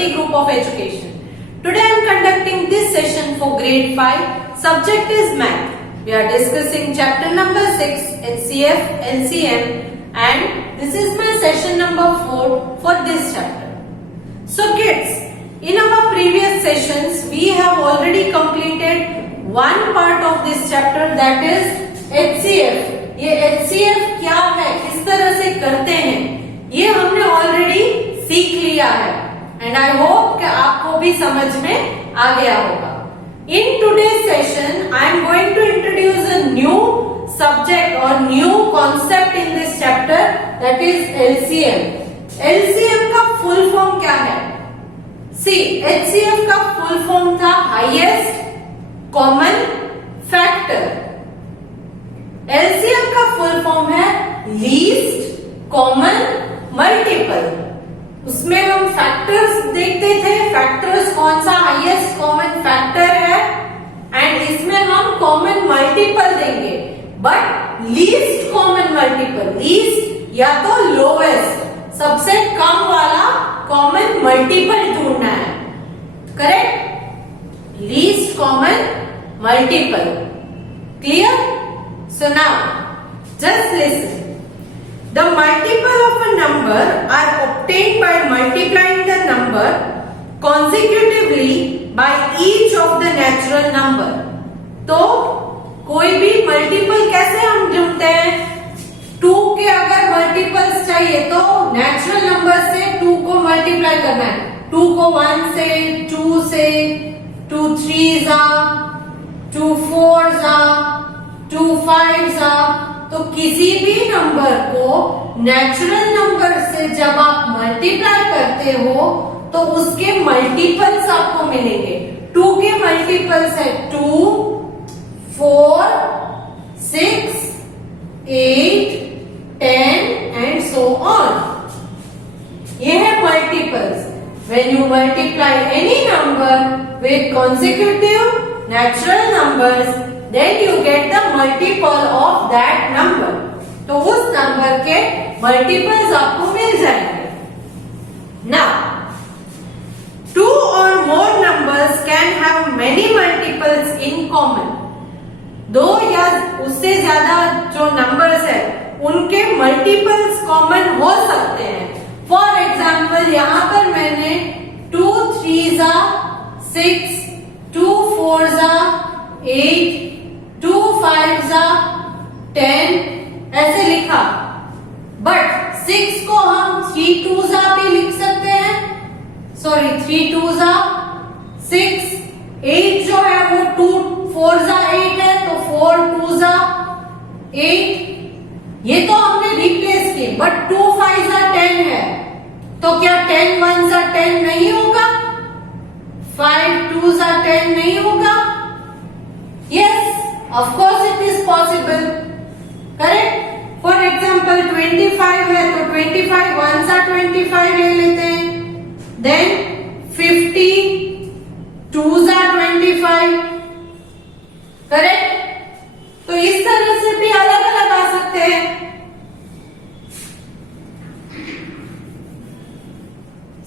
Saraswati Group of Education. Today I am conducting this session for grade 5. Subject is math. We are discussing chapter number 6, HCF, LCM, and this is my session number 4 for this chapter. So kids, in our previous sessions we have already completed one part of this chapter, that is HCF. ये HCF क्या है, किस तरह से करते हैं, ये हमने ऑलरेडी सीख लिया है एंड आई होप कि आपको भी समझ में आ गया होगा. In today's session, I am going to introduce a new subject or new concept in this chapter, that is LCM. LCM का full form क्या है? See, HCF का full form था highest common factor. LCM का full form है least common multiple. उसमें हम factors देखते थे, फैक्टर्स कौन सा हाईएस्ट कॉमन फैक्टर है एंड इसमें हम कॉमन मल्टीपल देंगे, but least common multiple, least या तो लोएस्ट, सबसे कम वाला कॉमन मल्टीपल ढूंढना है. Correct? Least common multiple. Clear? So now just listen. The multiple of a number are obtained by multiplying the number consecutively by each of the natural number. तो कोई भी multiple कैसे हम ढूंढते हैं? 2 के अगर मल्टीपल्स चाहिए तो नेचुरल नंबर से 2 को मल्टीप्लाई करना है. 2 को 1 से, 2 से, 2 3s are, 2 4s are, 2 5s are. तो किसी भी नंबर को नेचुरल नंबर से जब आप मल्टीप्लाई करते हो तो उसके मल्टीपल्स आपको मिलेंगे. 2 के मल्टीपल्स है 2, 4, 6, 8, 10 एंड सो ऑन. ये है multiples. When you multiply any number with consecutive natural numbers, then you get the multiple of that number. तो उस नंबर के मल्टीपल्स आपको मिल जाएंगे. Now, 2 or more numbers can have many multiples in common. 2 या उससे ज्यादा जो नंबर्स है उनके मल्टीपल्स कॉमन हो सकते हैं. फॉर एग्जाम्पल यहाँ पर मैंने 2 3s are 6, 2 4s are 8, 2 5s are 10 ऐसे लिखा, बट 6 को हम 3 2s are भी लिख सकते हैं. Sorry, 3 2s are 6. 8 जो है वो 2 4s are 8 है, तो 4 2s are 8. ये तो हमने रिप्लेस किए, बट 2 5s are 10 है, तो क्या 10 1s are 10 नहीं होगा? 5 2s are 10 नहीं होगा? Yes, of course it is possible. Correct? For example 25 है तो 25 1s are 25 ले लेते हैं. Then 50 2s are 25. Correct? तो इस तरह से भी अलग अलग आ सकते हैं.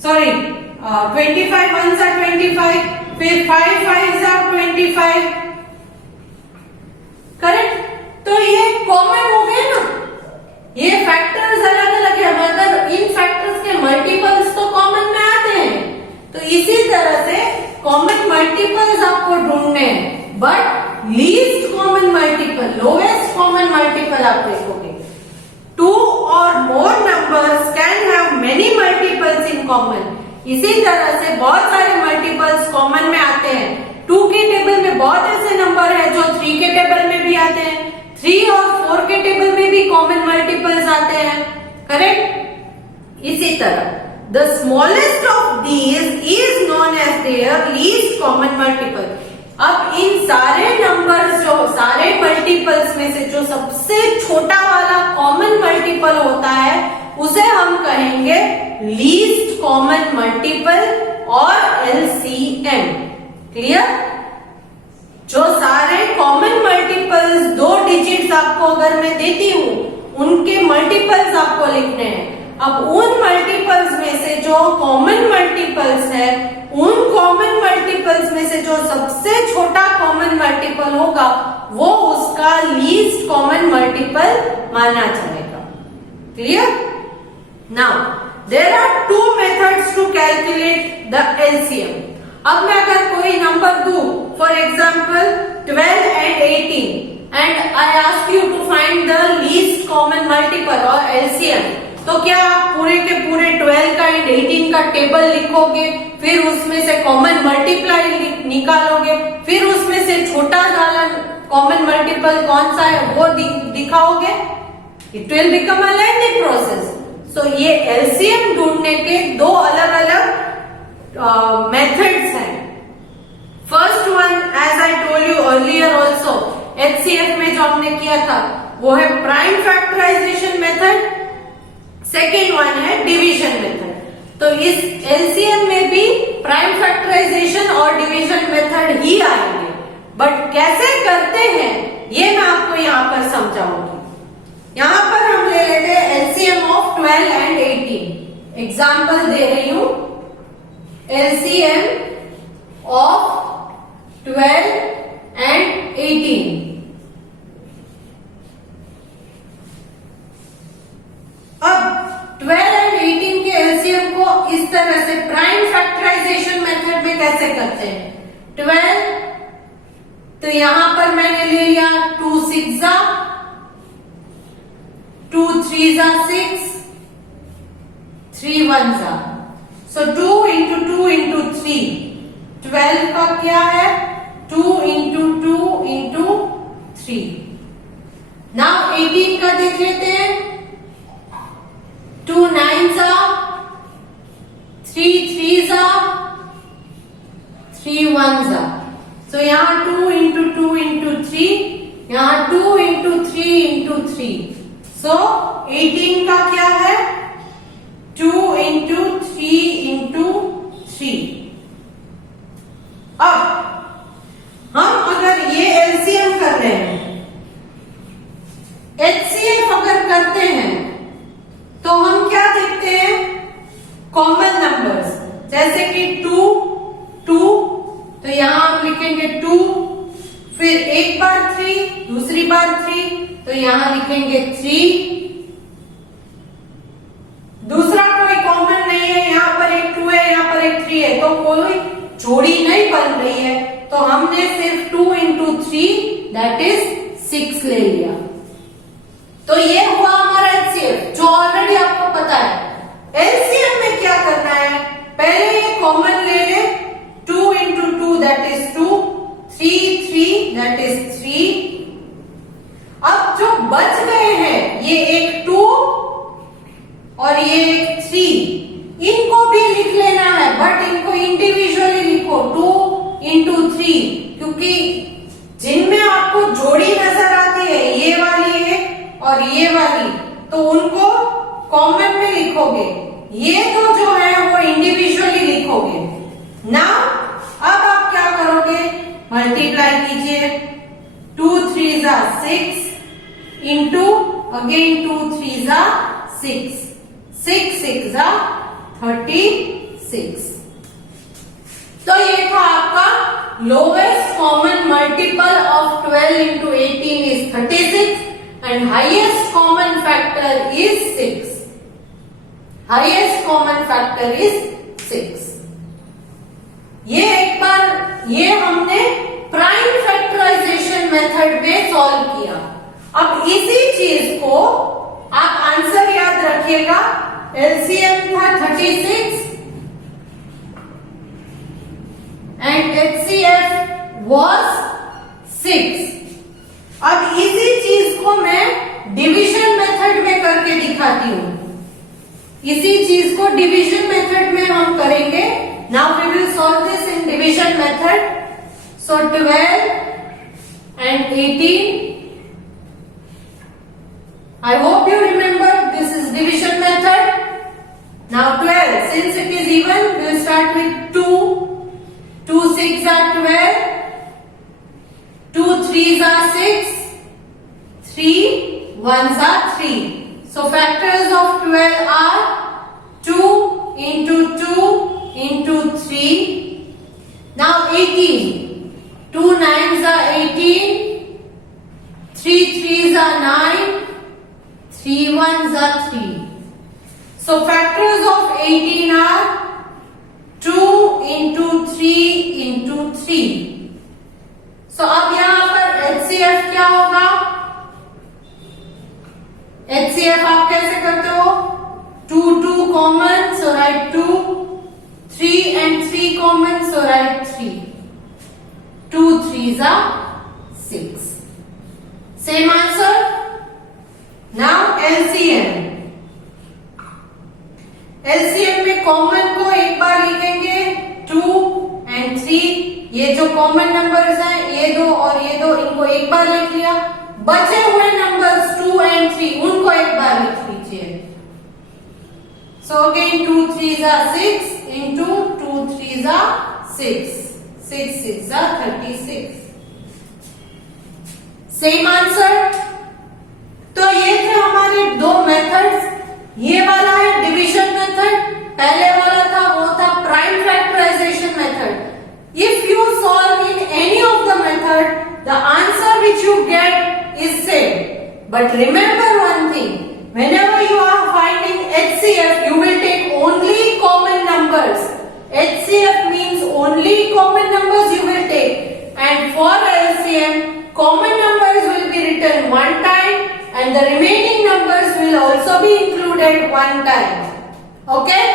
Sorry, 25 1s are 25, फिर 5 5s are 25. करेक्ट? तो ये कॉमन हो गए ना. ये फैक्टर्स अलग अलग है मगर इन फैक्टर्स के मल्टीपल्स तो कॉमन में आते हैं. तो इसी तरह से कॉमन मल्टीपल्स आपको ढूंढने हैं, but least common multiple, lowest common multiple आप देखोगे. 2 और मोर numbers can have many multiples in common. इसी तरह से बहुत सारे मल्टीपल्स कॉमन में आते हैं. 2 के टेबल में बहुत ऐसे नंबर है जो 3 के टेबल में भी आते हैं. 3 और 4 के टेबल में भी कॉमन मल्टीपल्स आते हैं. करेक्ट? इसी तरह the smallest of these is known as their least common multiple. अब इन सारे नंबर्स, जो सारे मल्टीपल्स में से जो सबसे छोटा वाला कॉमन मल्टीपल होता है उसे हम कहेंगे लीस्ट कॉमन मल्टीपल और LCM. क्लियर? जो सारे कॉमन मल्टीपल्स 2 डिजिट्स आपको अगर मैं देती हूं उनके मल्टीपल्स आपको लिखने हैं. अब उन मल्टीपल्स में से जो कॉमन मल्टीपल मल्टीपल्स है, उन कॉमन मल्टीपल्स में से जो सबसे छोटा कॉमन मल्टीपल होगा वो उसका लीस्ट कॉमन मल्टीपल माना जाएगा। Clear? Now there are two methods to calculate the LCM. अब मैं अगर कोई नंबर दूं, for example 12 and 18 and I ask you to find the least common multiple और LCM, तो क्या आप पूरे के पूरे 12 का एंड 18 का टेबल लिखोगे, फिर उसमें से कॉमन मल्टीप्लाई निकालोगे, फिर उसमें से छोटा वाला कॉमन मल्टीपल कौन सा है वो दिखाओगे? It will become a lengthy process. So ये एलसीएम ढूंढने के दो अलग अलग मेथड्स हैं। First one, as I told you earlier also, HCF में जो हमने किया था वो है prime factorisation method, second one है डिवीजन मेथड। तो इस एलसीएम में भी प्राइम फैक्टराइजेशन और डिवीजन मेथड ही आएंगे, बट कैसे करते हैं ये मैं आपको यहाँ पर समझाऊंगी। यहाँ पर हम ले लेते हैं एलसीएम ऑफ 12 and 18। एग्जाम्पल दे रही हूं, LCM of 12 and 18। अब 12 and 18 के LCM को इस तरह से प्राइम फैक्टराइजेशन मेथड में कैसे करते हैं? 12, तो यहां पर मैंने ले लिया 2 6 जा, 2 3 जा 6, 3 1 जा। So 2 into 2 into 3, 12 का क्या है? 2 into 2 into 3। Now 18 का देख लेते हैं, 2 9 जा, 3 3 जा, 3 1 जा। So यहाँ 2 into 2 into 3, यहाँ 2 into 3 into 3। So 18 का क्या है? 2 into 3 into 3। अब हम अगर ये एलसीएम कर रहे हैं, एचसीएफ अगर करते हैं तो हम क्या देखते हैं? कॉमन नंबर्स, जैसे कि 2 2, तो यहां हम लिखेंगे 2, फिर एक बार 3, दूसरी बार 3, तो यहां लिखेंगे 3। दूसरा कोई कॉमन नहीं है, यहाँ पर एक 2 है, यहाँ पर एक 3 है, तो कोई जोड़ी नहीं बन रही है, तो हमने सिर्फ 2 into 3 दैट इज 6 ले लिया। तो ये हुआ हमारा एचसीएफ जो ऑलरेडी आपको पता है। एलसीएम में क्या करना है? पहले ये कॉमन ले ले, 2 into 2 that is 2, 3 3 that is 3। अब जो बच गए हैं ये एक 2 और ये एक 3, इनको भी लिख लेना है, बट इनको इंडिविजुअली लिखो, 2 into 3, क्योंकि जिनमें आपको जोड़ी नजर आती है, ये वाली एक और ये वाली, तो उनको कॉमन में लिखोगे, ये तो जो है वो इंडिविजुअली लिखोगे ना। अब आप क्या करोगे? मल्टीप्लाई कीजिए, 2 3 जा 6 इंटू अगेन 2 3 जा 6, 6 6 जा 36। तो ये था आपका lowest common multiple of 12 into 18 is 36 and highest common factor is 6. Highest common factor is 6. ये एक बार ये हमने प्राइम फैक्टराइजेशन मेथड में सॉल्व किया। अब इसी चीज को आप आंसर याद रखिएगा, एलसीएम था 36 and HCF was 6। अब इसी चीज को मैं डिवीजन मेथड में करके दिखाती हूं। इसी चीज को डिवीजन मेथड में हम करेंगे। Now we will solve this in division method. So 12 and 18, I hope you remember this is division method. Now 12, since it is even, we will start with 2. 2 6 are 12, 2 3s are 6, 3 1s are 3. So factors of 12 are 2 into 2 into 15. Now 18. 2 9s are 18. 3 3s are 9. 3 1s are 3. So factors of 18 are 2 into 3 into 3. So अब यहाँ पर HCF क्या होगा? HCF आप कैसे करते हो? 2 common, so write 2. 3 and 3 common, so write 3. 2 3s are 6. Same answer. Now LCM. LCM में कॉमन को एक बार लिखेंगे 2 and 3. ये जो कॉमन नंबर्स हैं ये दो और ये दो, इनको एक बार लिख लिया. बचे हुए नंबर्स 2 and 3 उनको एक बार लिख लीजिए. So again 2 3s are 6 into 2 3s are 6. 6 6s are 36. Same answer. तो ये थे हमारे दो मेथड्स. ये वाला है डिवीजन मेथड, पहले वाला था वो था prime factorisation method. If you solve in any of the method, the answer which you get is same. But remember one thing, whenever you are finding HCF, you will take only common numbers. HCF means only common numbers you will take. And for LCM, common numbers will be written one time and the remaining numbers will also be included one time. Okay?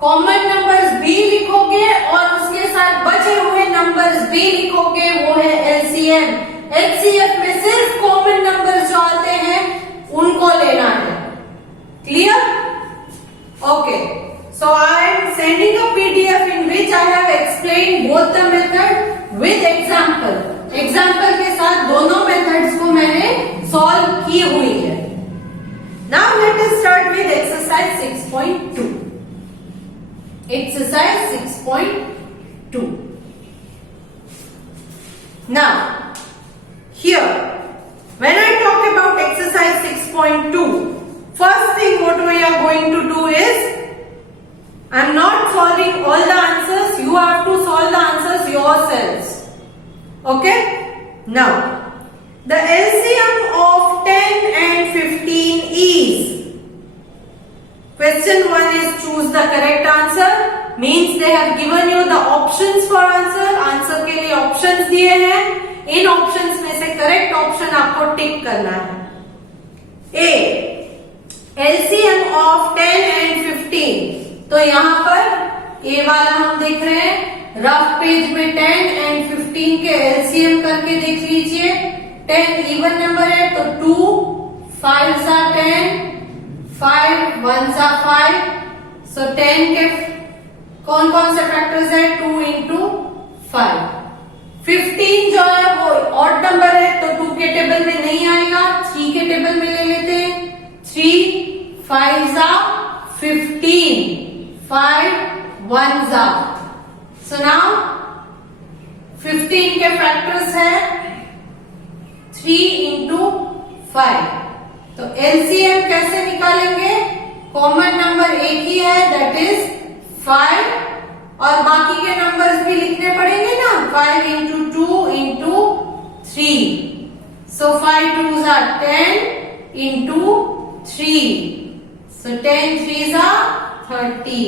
Common numbers भी लिखोगे और उसके साथ बचे हुए numbers भी लिखोगे, वो है एलसीएम. एचसीएफ में सिर्फ कॉमन नंबर्स जो आते हैं उनको लेना है. Clear? Okay. So I am sending a PDF in which I have explain both the method with example. Example के साथ दोनों मेथड्स को मैंने सॉल्व की हुई है. Now let us start with exercise 6.2. Exercise 6.2. Now, here, when I talk about exercise 6.2, first thing what we are going to do is, I am not solving all the answers, you have to solve the answers yourselves. Okay? Now, the LCM of 10 and 15 is, question 1 is choose the correct answer, means they have given you the options for answer. Answer के लिए options दिए हैं, इन options में से correct option आपको टिक करना है. ए, LCM of 10 and 15. तो यहाँ पर ए वाला हम देख रहे हैं, रफ पेज में 10 and 15 के LCM करके देख लीजिए. 10 इवन नंबर है तो 2 5s are 10, 5 1s are 5. So 10 के कौन कौन से फैक्टर्स है? 2 into 5. 15 जो है वो ऑड नंबर है तो 2 के टेबल में नहीं आएगा, 3 के टेबल में ले लेते हैं. 3 5s are 15, 5 1s are. So now 15 के फैक्टर्स है 3 into 5. तो एलसीएम कैसे निकालेंगे? कॉमन नंबर एक ही है, दैट इज 5, और बाकी के नंबर्स भी लिखने पड़ेंगे ना. 5 into 2 into 3. So 5 2s are 10 into 3. So 10 3s are 30.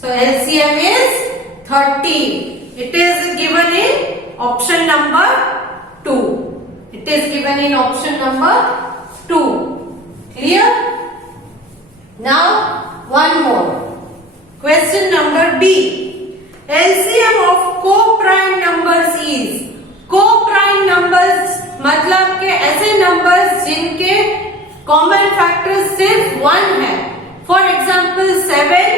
So LCM is 30. It is given in option number 2. It is given in option number 2. Clear? Now one more. Question number B. LCM of co-prime numbers is. Co-prime numbers मतलब के ऐसे numbers जिनके common factor सिर्फ 1 है. For example 7.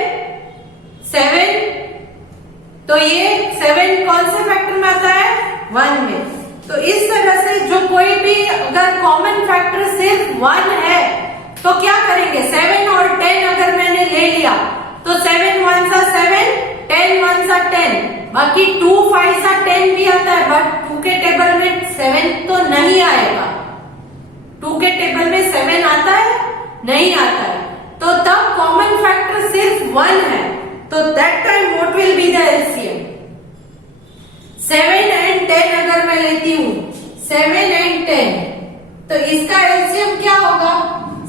तो ये 7 कौन से फैक्टर में आता है? 1 में. तो इस तरह से जो कोई भी अगर कॉमन फैक्टर सिर्फ 1 है तो क्या करेंगे? 7 और 10 अगर मैंने ले लिया तो 7 1s are 7, 10 1s are 10. बाकी 2 5s are 10 भी आता है, बट 2 के टेबल में 7 तो नहीं आएगा. 2 के टेबल में 7 आता है? नहीं आता है. तो तब कॉमन फैक्टर सिर्फ 1 है. तो that time what will be the LCM? 7 and 10 अगर मैं लेती हूँ, 7 and 10, तो इसका एलसीएम क्या होगा?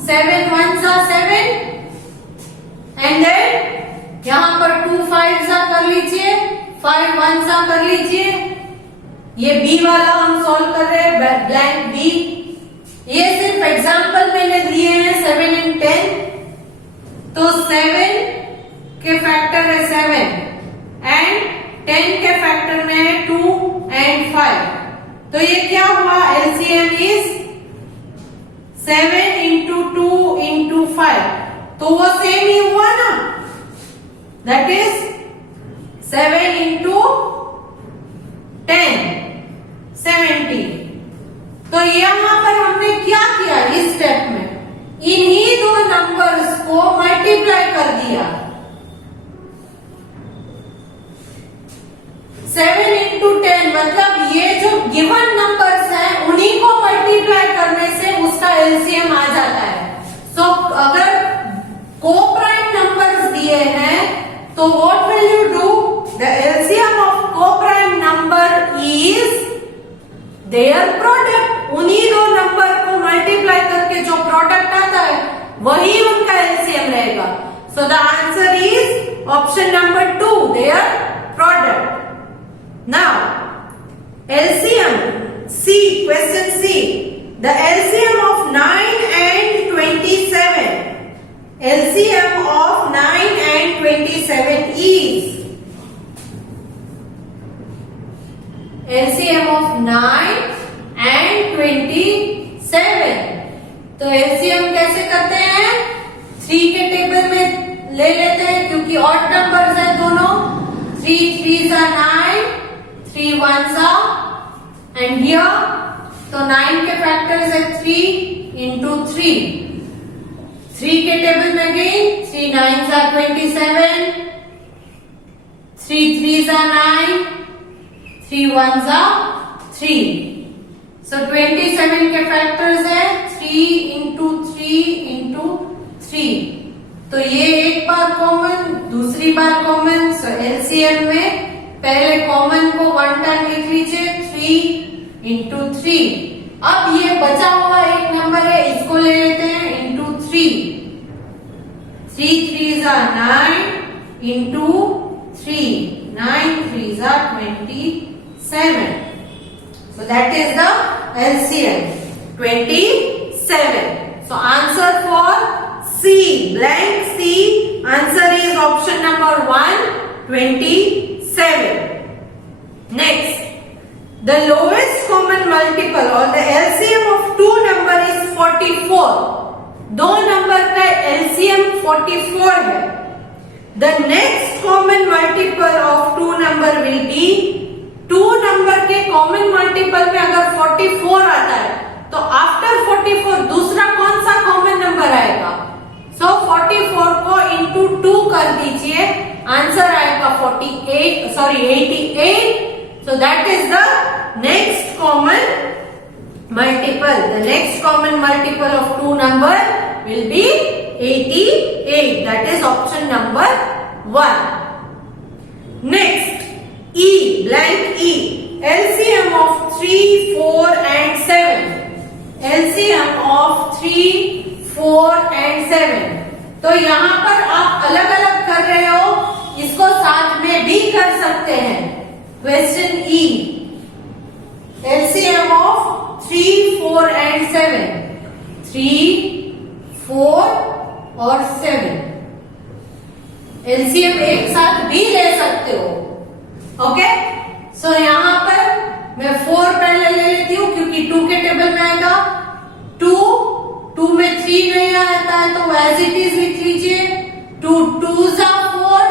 7 1s are 7 and then यहां पर 2 5s are कर लीजिए, 5 1s are कर लीजिए। ये बी वाला हम सॉल्व कर रहे हैं, ब्लैंक बी। ये सिर्फ एग्जांपल मैंने दिए हैं 7 and 10। तो 7 के फैक्टर है 7 एंड 10 के फैक्टर में है 2 and 5। तो ये क्या हुआ? LCM is 7 into 2 into 5। तो वो सेम ही हुआ ना, दैट इज 7 into 10 70। तो यहां पर हमने क्या किया इस स्टेप में? इन्हीं दो नंबर्स को मल्टीप्लाई कर दिया। 7 into 10 मतलब ये जो गिवन नंबर्स हैं उन्हीं को मल्टीप्लाई करने से उसका एलसीएम आ जाता है। सो अगर को-प्राइम नंबर्स दिए हैं तो what will you do? The LCM of co-prime number is their product. उन्हीं दो नंबर को मल्टीप्लाई करके जो प्रोडक्ट आता है वही उनका एलसीएम रहेगा। So the answer is option number 2, their product. Now, LCM C, question C. The LCM of 9 and 27. LCM of 9 and 27 is. LCM of 9 and 27. तो LCM कैसे करते हैं? 3 के टेबल में ले लेते हैं क्योंकि ऑड नंबर्स है दोनों। 3 3s are 9, 3 1s are, and here तो 9 के फैक्टर्स है 3 into 3। 3 के टेबल में गई, 3 9s are 27, 3 3s are 9, 3 1s are 3। So 27 के फैक्टर्स है 3 into 3 into 3। तो ये एक बार कॉमन, दूसरी बार कॉमन। सो एलसीएम में पहले कॉमन को 1 टाइम लिख लीजिए, 3 into 3। अब ये बचा हुआ एक नंबर है, इसको ले लेते हैं into 3। 3 3s are 9 into 3, 9 3s are 27। So that is the LCM, 27। So answer for C, blank C, answer is option number 1, 27। Next, the lowest common multiple or the LCM of two number is 44। दो number का LCM 44 है। The next common multiple of two number will be, two number के common multiple में अगर 44 आता है तो after 44 दूसरा कौन सा कॉमन नंबर आएगा? सो 44 को into 2 कर दीजिए, आंसर आएगा 88। So that is the next common multiple. The next common multiple of two number will be 88. That is option number 1. Next, E, blank E. LCM of 3, 4 and 7. LCM of 3, 4 and 7. तो यहाँ पर आप अलग अलग कर रहे हो, इसको साथ में भी कर सकते हैं। Question E, LCM of 3, 4 and 7. 3, 4 और 7। LCM एक साथ भी ले सकते हो। ओके, सो यहाँ पर मैं 4 पहले ले लेती हूँ क्योंकि 2 के टेबल में आएगा। 2 में 3 नहीं आता है तो एज इट इज लिख लीजिए। 2 2s are 4,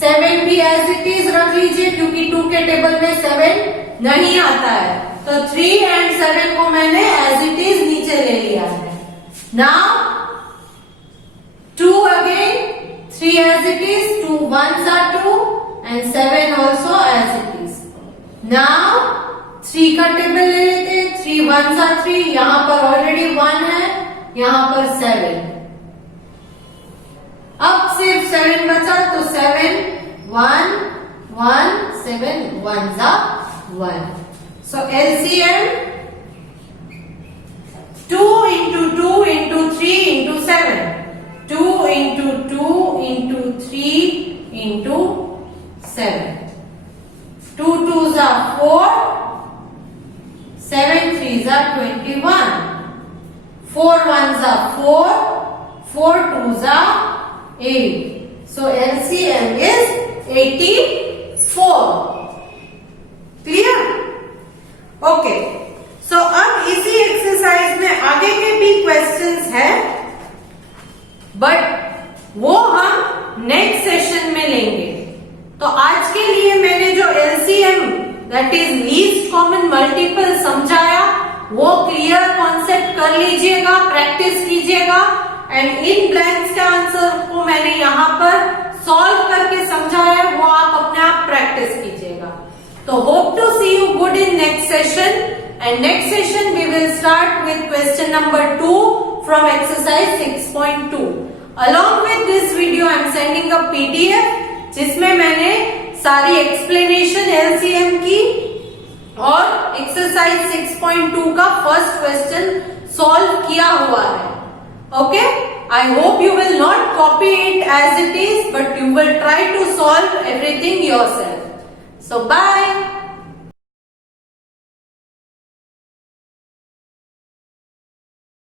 7 भी एज इट इज रख लीजिए क्योंकि 2 के टेबल में 7 नहीं आता है। तो 3 and 7 को मैंने एज इट इज नीचे ले लिया है। Now 2 again, 3 as it is, 2 1s are 2 and 7 also as it is. Now 3 का टेबल ले लेते हैं। 3 1s are 3, यहाँ पर ऑलरेडी 1 है, यहाँ पर 7। अब सिर्फ 7 बचा, तो 7 1 1 7 1 जा 1. So LCM 2 into 2 into 3 into 7. 2 into 2 into 3 into 7. 2 2s are 4. 7 3s are 21. 4 1s are 4. 4 2s are 8. So LCM is 84. Clear? Okay. So अब इसी एक्सरसाइज में आगे के भी क्वेश्चंस हैं, बट वो हम नेक्स्ट सेशन में लेंगे. तो आज के लिए मैंने जो LCM that is least common multiple समझाया, वो क्लियर कॉन्सेप्ट कर लीजिएगा, प्रैक्टिस कीजिएगा. एंड इन ब्लैंक्स के आंसर को मैंने यहाँ पर सॉल्व करके समझाया, वो आप अपने आप प्रैक्टिस कीजिएगा. तो hope to see you good in next session. And next session we will start with question number 2 from exercise 6.2. Along with this video I am sending a PDF जिसमें मैंने सारी explanation LCM की और exercise 6.2 का first question solve किया हुआ है. Okay? I hope you will not copy it as it is, but you will try to solve everything yourself. So bye.